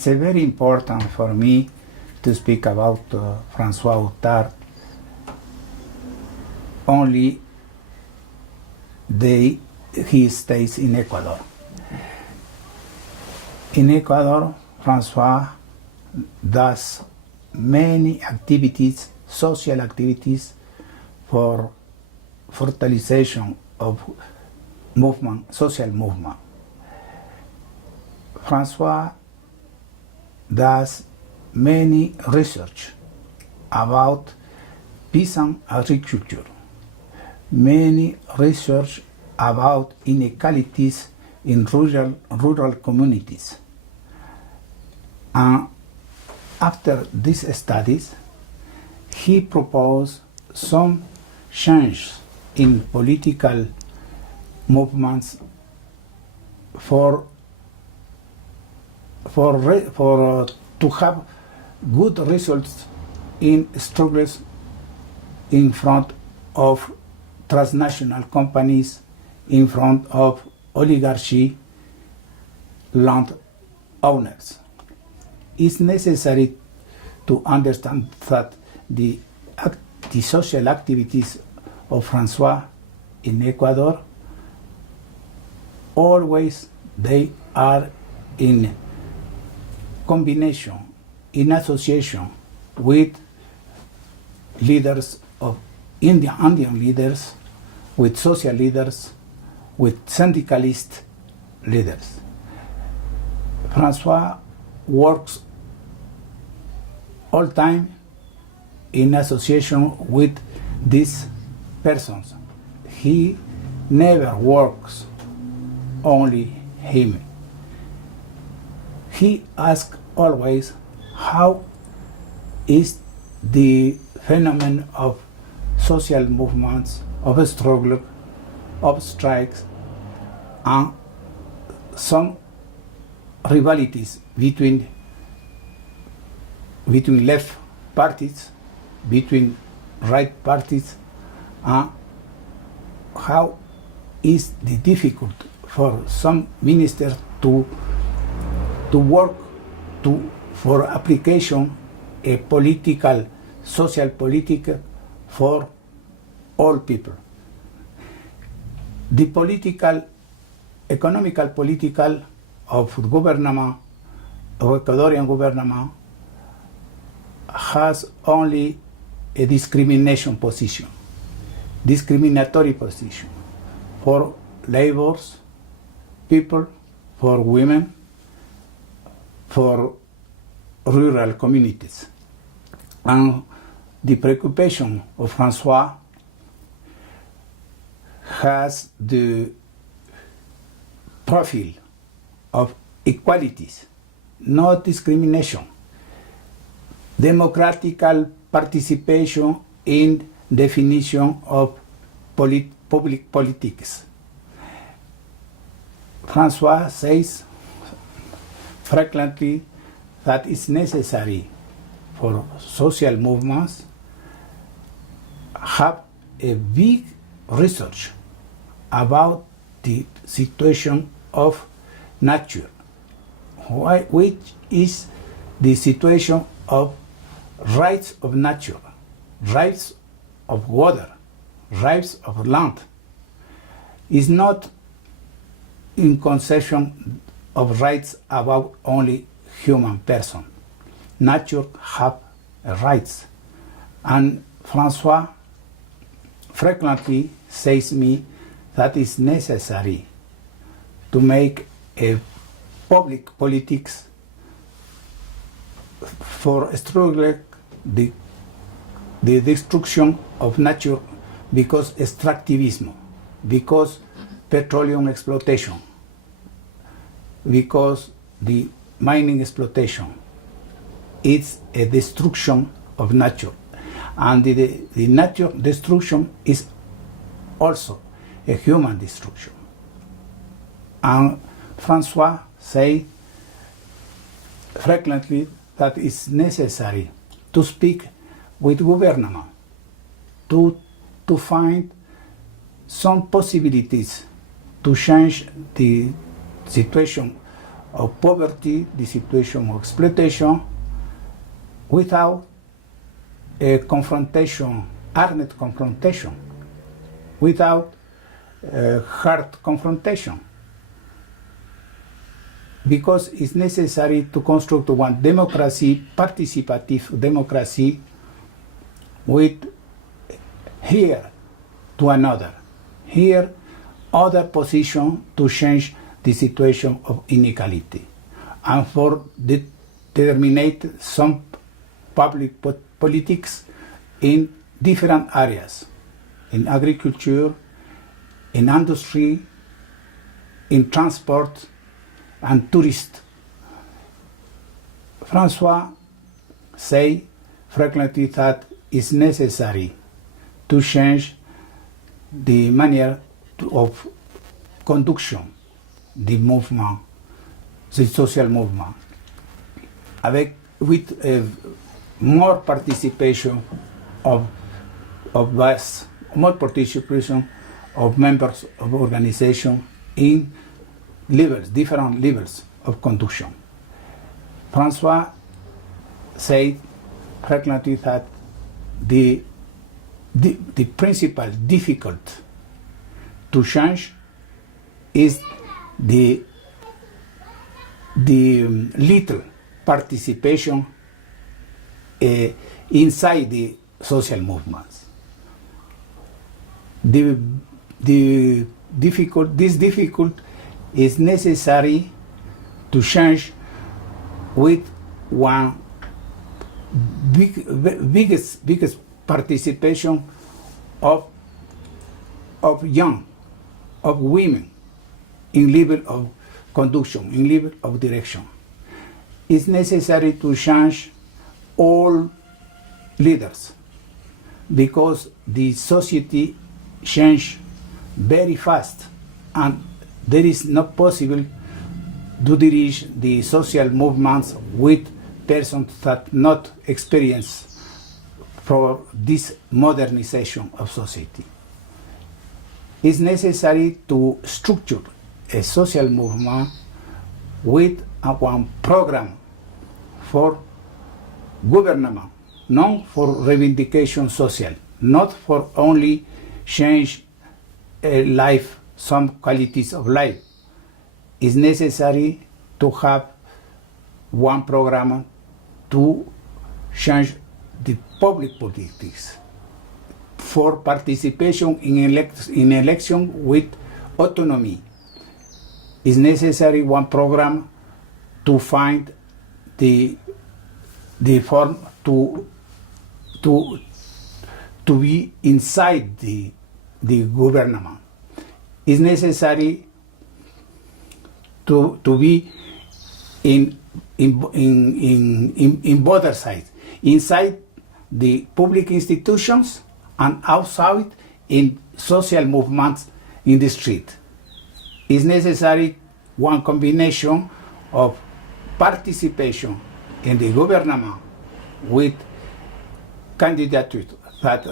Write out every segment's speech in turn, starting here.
it's very important for me to speak about Francois Houtart only he stays in Ecuador. In Ecuador, Francois does many activities, social activities, for fertilization of movement, social movement. Francois does many research about peasant agriculture, many research about inequalities in rural communities. And after these studies, he proposed some change in political movements to have good results in struggles in front of transnational companies, in front of oligarchy, land owners. It's necessary to understand that the social activities of Francois in Ecuador, always they are in combination, in association with leaders of Indian leaders, with social leaders, with syndicalist leaders. Francois works all time in association with these persons. He never works only him. He asks always how is the phenomenon of social movements, of struggle, of strikes, and some rivalities between left parties, between right parties, and how is the difficult for some ministers to work for application a political, social politic for all people. The political, economical, political of government, of Ecuadorian government, has only a discriminatory position for laborers, people, for women, for rural communities. And the preoccupation of Francois has the profile of equalities, not discrimination, democratical participation in definition of public politics. Francois says frequently that it's necessary for social movements have a big research about the situation of nature, which is the situation of rights of nature, rights of water, rights of land. Is not in conception of rights about only human person. Nature have rights. And Francois frequently says me that it's necessary to make a public politics for struggle the destruction of nature, because extractivism, because petroleum exploitation, because the mining exploitation, it's a destruction of nature. And the nature destruction is also a human destruction. And Francois say frequently that it's necessary to speak with government to find some possibilities to change the situation of poverty, the situation of exploitation, without a confrontation, armed confrontation, without hard confrontation. Because it's necessary to construct one democracy, participative democracy, with here to another, here other position to change the situation of inequality, and for determine some public politics in different areas, in agriculture, in industry, in transport, and tourist. Francois say frequently that it's necessary to change the manner of conduction, the movement, the social movement, with more participation of us, more participation of members of organization in levels, different levels of conduction. Francois said frequently that the principal difficult to change is the little participation inside the social movements. This difficult is necessary to change with one biggest participation of young, of women in level of conduction, in level of direction. It's necessary to change all leaders because the society change very fast and there is not possible to dirige the social movements with persons that not experience for this modernization of society. It's necessary to structure a social movement with one program for government, not for reivindication social, not for only change life, some qualities of life. It's necessary to have one program to change the public politics for participation in election with autonomy. It's necessary one program to find the form to be inside the government. It's necessary to be in both sides, inside the public institutions and outside in social movements in the street. It's necessary one combination of participation in the government with candidature that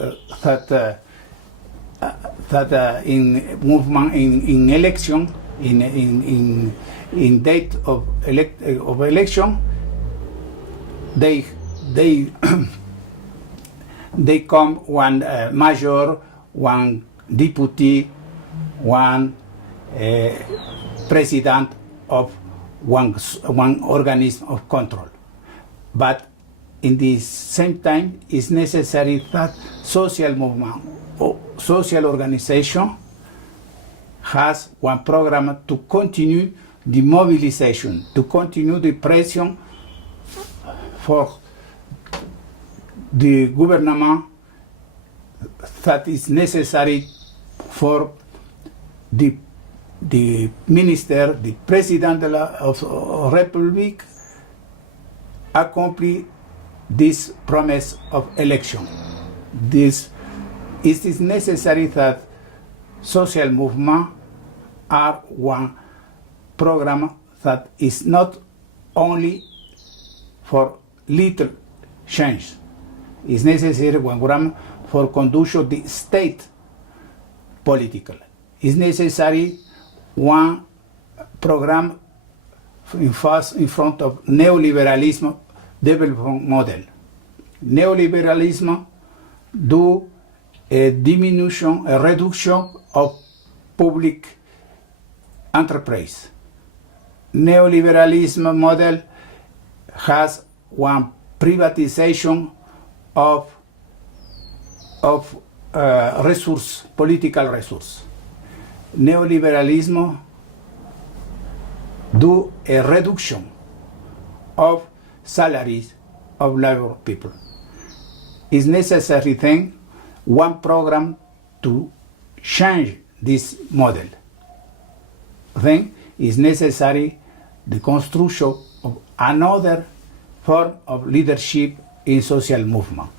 in movement in election in date of election they they come one major, one deputy, one president of one organism of control. But in the same time, it's necessary that social movement or social organization has one program to continue the mobilization, to continue the pressure for the government that is necessary for the minister, the president of the Republic, accomplish this promise of election. It is necessary that social movement are one program that is not only for little change. It's necessary one program for conduction the state political. It's necessary one program in front of neoliberalism development model. Neoliberalism do a reduction of public enterprise. Neoliberalism model has one privatization of political resource. Neoliberalism do a reduction of salaries of labor people. It's necessary then one program to change this model. Then it's necessary the construction of another form of leadership in social movement.